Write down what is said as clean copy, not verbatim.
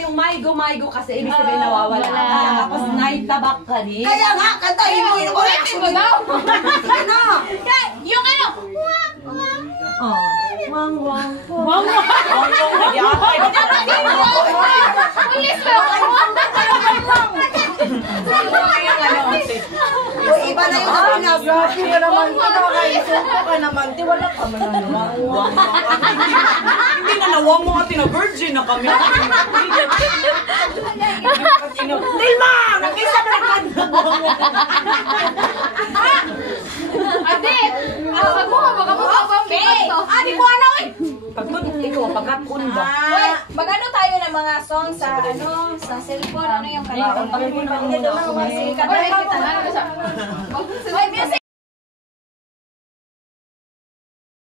yung maygo kasi ibig sabihin nawawala ka. Tapos naitabak ka rin. Kaya nga, kantahin mo yung Ulitin mo daw. Ano? Yung ano? Wang wang. Wang wang. Ulis mo. Iba na yung kapinag. Grabe ka naman. Nakakaisumpo ka naman. Wala ka man Hindi na nawang mo ati na virgin na kami. Dilma! Nag-isa na nagkanda mo. Ate! Pag mo ka Adi ko ano eh! Ikaw, pagkakun ba? Wait, mag-ano tayo ng mga song sa ano, sa cellphone, ano yung kanya? Pagkakun mo na muna. Sige, kanta kita. Wait, music!